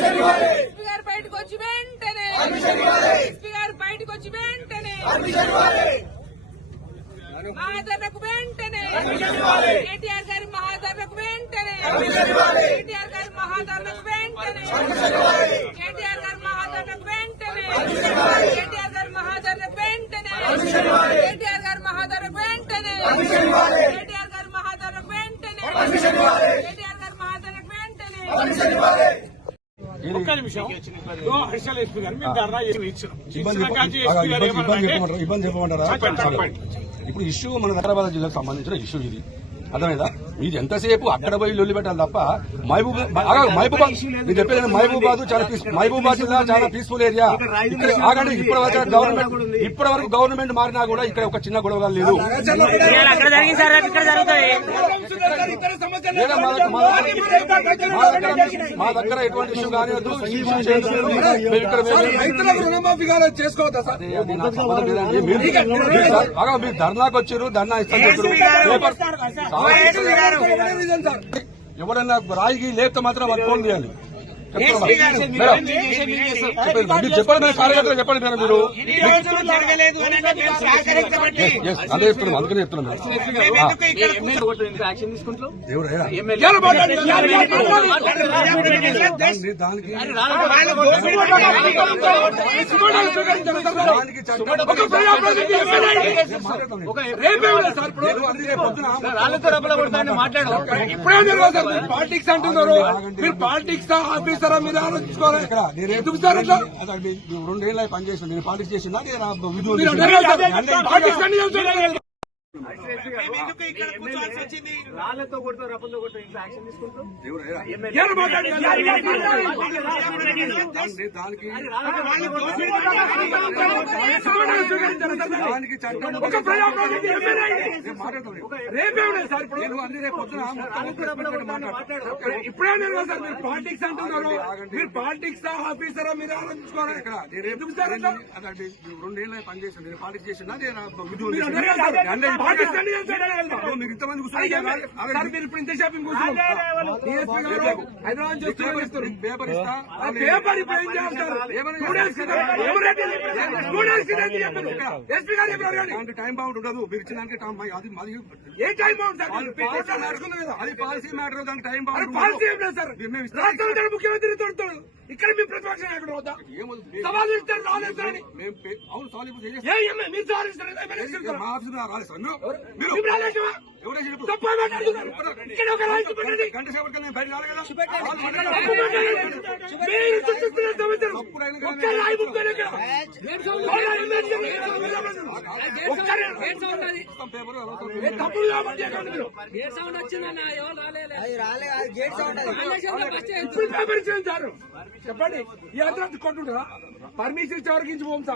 గారు బయటకు వచ్చి వెంటనే గారు బయటకు వచ్చి వెంటనే మహాధరణకు వెంటనే కేటీఆర్ గారి మహాధరణకు వెంటనే కేటీఆర్ గారి మహాధరణకు వెంటనే కేటీఆర్ గారి మహాధరణకు వెంటనే కేటీఆర్ గారి మహాధరణకు వెంటనే కేటీఆర్ గారి మహాధరణకు వెంటనే కేటీఆర్ గారి మహాధరణకు వెంటనే కేటీఆర్ గారి మహాధరణకు వెంటనే ఒక్క నిమిషం హర్షల్ ఎస్పీ గారు మేము ధర్నా ఇచ్చాం. ఇబ్బంది చెప్పమంటారా? ఇప్పుడు ఇష్యూ మన హైదరాబాద్ జిల్లాకు సంబంధించిన ఇష్యూ ఇది, అర్థమైందా? ఇది ఎంతసేపు అక్కడ పోయి లొల్లి పెట్టాలి తప్ప మహబూబాద్ మీరు చెప్పేది మహబూబాద్ చాలా మహబూబాద్ జిల్లా చాలా పీస్ఫుల్ ఏరియా. ఇక్కడ ఆగండి, ఇప్పటి వరకు గవర్నమెంట్ మారినా కూడా ఇక్కడ ఒక చిన్న గొడవ లేదు. మా దగ్గర ఎటువంటి ఇష్యూ కానివద్దు. మీరు ధర్నాకు వచ్చారు, ధర్నా ఇస్తాను ఎవరన్నా రాయికి లేపితే మాత్రం వాళ్ళు ఫోన్ చేయాలి. చెప్పండి కార్యకర్తలు, చెప్పండి మేడం. మీరు అదే చెప్తున్నాం, అందుకనే చెప్తున్నాం. పాలిటిక్స్ అంటున్నారు, మీరు పాలిటిక్స్ ఆఫీసరా మీరు ఆలోచించుకోవాలి. ఎందుకు సార్ అట్లా? 2 ఏళ్ళ పనిచేసిన నేను పాలిటిక్స్ చేసిన రాళ్లతో కొడుతూ రప్పంతో కొడుతూ ఇంకా యాక్షన్ తీసుకుంటూ ఇప్పుడే సార్ మీరు పాలిటిక్స్ అంటున్నారు, మీరు పాలిటిక్స్ ఆఫీసరా మీరు ఆలోచించుకోవాలి. ఎందుకు సార్ 2 ఏళ్ళ పనిచేసిన నేను పాలిటిక్స్ చేసిన మీకు ఇంతమంది కూర్చోండి. మీరు ఇప్పుడు ఇంత షాపింగ్ కూర్చున్నారు. హైదరాబాద్ చూస్తున్నారు. పేపర్ ఇస్తా, పేపర్ ఇప్పుడు ఏం చేస్తారు? ఎస్పీ గారు చెప్పారు కానీ టైం బాగుంటు ఉండదు. మీరు ఇచ్చినానికి అది మాది ఏ టైం బాగుంటుంది? అది పాలసీ మ్యాటర్, దానికి టైం బాగుంటుంది. పాలసీ ఏం లేదు సార్. రాష్ట్రంలో ముఖ్యమంత్రి తోడుతాడు, ఇక్కడ మీ ప్రతిపక్షం ఎక్కడ అవుతా సవాలు ఇస్తారు రాలేస్తారని. అవును సాల్వ్ మీరు సాధిస్తారు. మా ఆఫీస్ రాలేదు సార్. మీరు గంట సేపటి నేను బయట రాలే కదా. చెప్పండి, ఈ అర్థం కొట్టుంటారా? పర్మిషన్ ఇచ్చే వరకు ఇంచి పోం సార్.